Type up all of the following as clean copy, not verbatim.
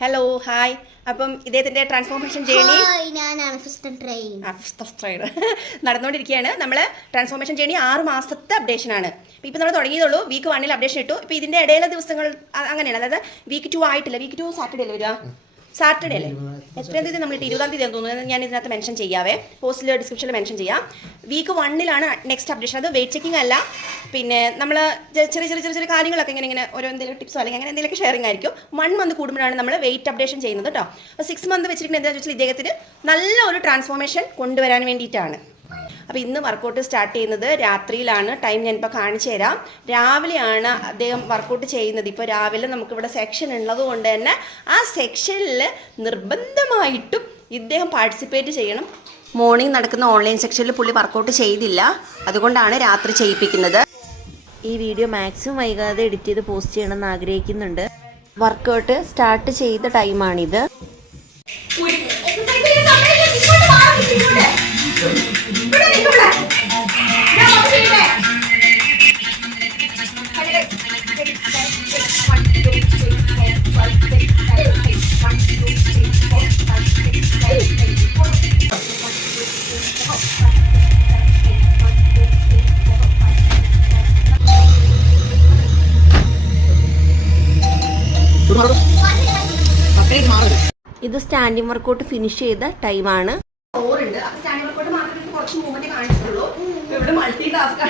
Hello hi. അപ്പം ഇദ്ദേഹത്തിന്റെ transformation journey നടന്നുകൊണ്ടിരിക്കുകയാണ്. നമ്മൾ ട്രാൻസ്ഫോർമേഷൻ ജേണി 6 മാസത്തെ അപ്ഡേഷനാണ്. ഇപ്പം നമ്മൾ തുടങ്ങിയതുള്ളൂ. വീക്ക് 1 അപ്ഡേഷൻ ഇട്ടു. ഇപ്പം ഇതിന്റെ ഇടയിലെ ദിവസങ്ങൾ അങ്ങനെയാണ്. അതായത് വീക്ക് 2 ആയിട്ടില്ല. വീക്ക് 2 സാറ്റർഡേ അല്ലേ വരിക? സാറ്റർഡേ അല്ലേ? എത്രാം തീയതി നമ്മൾ 20-ാം തീയതി തോന്നുന്നു. ഞാൻ ഇതിനകത്ത് മെൻഷൻ ചെയ്യാവേ, പോസ്റ്റിൽ ഡിസ്ക്രിപ്ഷനിൽ മെൻഷൻ ചെയ്യാം. Week 1 next updation. അത് വെയിറ്റ് ചെക്കിംഗ് അല്ല, പിന്നെ നമ്മൾ ചെറിയ കാര്യങ്ങളൊക്കെ ഇങ്ങനെ ഓരോ എന്തെങ്കിലും ടിപ്സോ അല്ലെങ്കിൽ അങ്ങനെ എന്തെങ്കിലുമൊക്കെ ഷെയറിംഗ് ആയിരിക്കും. 1 മന്ത് കൂടുമ്പോഴാണ് നമ്മൾ വെയിറ്റ് അപ്ഡേഷൻ ചെയ്യുന്നത് കേട്ടോ. അപ്പോൾ 6 മന്ത് വെച്ചിരിക്കുന്നത് എന്താണെന്ന് വെച്ചാൽ ഇദ്ദേഹത്തിന് നല്ല ഒരു ട്രാൻസ്ഫോർമേഷൻ കൊണ്ടുവരാൻ വേണ്ടിയിട്ടാണ്. അപ്പോൾ ഇന്ന് വർക്കൗട്ട് സ്റ്റാർട്ട് ചെയ്യുന്നത് രാത്രിയിലാണ്. ടൈം ഞാനിപ്പോൾ കാണിച്ചു തരാം. രാവിലെയാണ് അദ്ദേഹം വർക്കൗട്ട് ചെയ്യുന്നത്. ഇപ്പോൾ രാവിലെ നമുക്കിവിടെ സെക്ഷൻ ഉള്ളത് കൊണ്ട് തന്നെ ആ സെക്ഷനിൽ നിർബന്ധമായിട്ടും ഇദ്ദേഹം പാർട്ടിസിപ്പേറ്റ് ചെയ്യണം. മോർണിംഗ് നടക്കുന്ന ഓൺലൈൻ സെക്ഷനിൽ പുള്ളി വർക്കൗട്ട് ചെയ്തില്ല, അതുകൊണ്ടാണ് രാത്രി ചെയ്യിപ്പിക്കുന്നത്. ഈ വീഡിയോ മാക്സിമം വൈകാതെ എഡിറ്റ് ചെയ്ത് പോസ്റ്റ് ചെയ്യണമെന്ന് ആഗ്രഹിക്കുന്നുണ്ട്. വർക്കൗട്ട് സ്റ്റാർട്ട് ചെയ്ത ടൈമാണിത്. ഇത് സ്റ്റാൻഡിങ് വർക്കൗട്ട് ഫിനിഷ് ചെയ്ത ടൈമാണ്. ചോറുണ്ട്. അപ്പൊ സ്റ്റാൻഡിങ് വർക്കൗട്ട് മാത്രമേ കുറച്ച് മൂവ്മെന്റ് കാണിച്ചിട്ടുള്ളൂ. ഇവിടെ മൾട്ടി ടാസ്ക്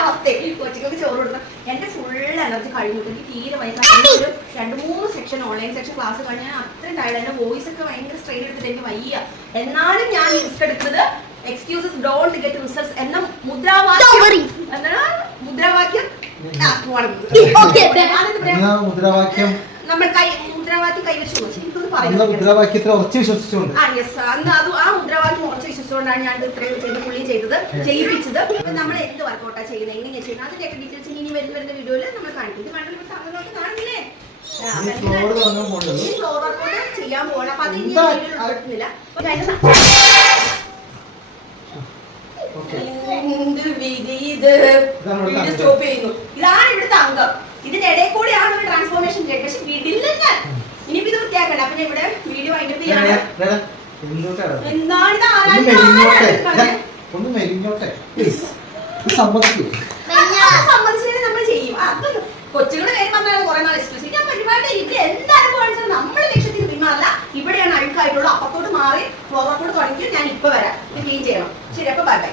അവസ്ഥ. കൊച്ചിക്കൊക്കെ ചോറ് കൊടുക്കണം. എന്റെ ഫുൾ എനർജി കഴിഞ്ഞിട്ട് എനിക്ക് തീരെ വൈകുന്നേരം 2-3 സെക്ഷൻ ഓൺലൈൻ സെക്ഷൻ ക്ലാസ് കഴിഞ്ഞ് ഞാൻ അത്രയും ടയർഡ്. എന്റെ വോയിസ് ഒക്കെ ഭയങ്കര സ്ട്രെയിൻ എടുത്തിട്ട് എനിക്ക് വയ്യ. എന്നാലും ഞാൻ റിസ്ക് എടുക്കുന്നത് എക്സ്ക്യൂസസ് ഡോണ്ട് ഗെറ്റ് റിസൾട്ട്സ് എന്ന മുദ്രാവാക്യം. നമ്മൾ മുദ്രാവാക്യം കൈവച്ചു. മുദ്രാവാക്യത്തിൽ ഉറച്ചു വിശ്വസിച്ചുകൊണ്ട് ആ മുദ്രാവാക്യം ഉറച്ചു വിശ്വസിച്ചുകൊണ്ടാണ് ഞാൻ ഇത്രയും പുള്ളി ചെയ്യിപ്പിച്ചത്. നമ്മൾ എന്ത് വർക്കൗട്ടാണ് ചെയ്യുന്നത്, എങ്ങനെയാണ് ചെയ്യുന്നത്, അതിന്റെയൊക്കെ ഡീറ്റെയിൽസ് ഇനി വരുന്ന വീഡിയോയിൽ നമ്മൾ കാണിക്കും. കാണില്ലേ ഫ്ലോർ വർക്കൗട്ട് ചെയ്യാൻ പോകണം. അപ്പൊ അത് ഇനി ഉൾപ്പെടുത്തുന്നില്ല. സ്റ്റോപ്പ് ചെയ്യുന്നു. ഇതാണ് ഇവിടുത്തെ അംഗം. ഇതിന്റെ ഇടയിൽ കൂടെയാണ് ഒരു ട്രാൻസ്ഫോർമേഷൻ ചെയ്യുന്നത്. പക്ഷെ വീട്ടിൽ ഇനിയിപ്പോ ഇത് വൃത്തിയാക്കണ്ട. അപ്പൊ ഞാൻ ഇവിടെ വീഡിയോ വൈൻഡപ്പ് ചെയ്യാണ്. സമ്മതിച്ചിട്ട് നമ്മൾ ചെയ്യും. കൊച്ചുകൾ പേര് പറഞ്ഞാൽ കുറെ നാൾ എക്സ്ക്യൂസ്. ഞാൻ പരിപാടി ഇവിടെ എന്തായാലും കാണിച്ചാൽ നമ്മുടെ ലക്ഷ്യത്തിന് പിന്മാറില്ല. ഇവിടെയാണ് അഴുക്കായിട്ടുള്ളൂ. അപ്പത്തോട്ട് മാറി ഫ്ലോർ വർക്കൗട്ട് തുടങ്ങി ഞാൻ ഇപ്പൊ വരാം. ഇത് ക്ലീൻ ചെയ്യണം. ശരി, അപ്പൊ ബൈ ബൈ.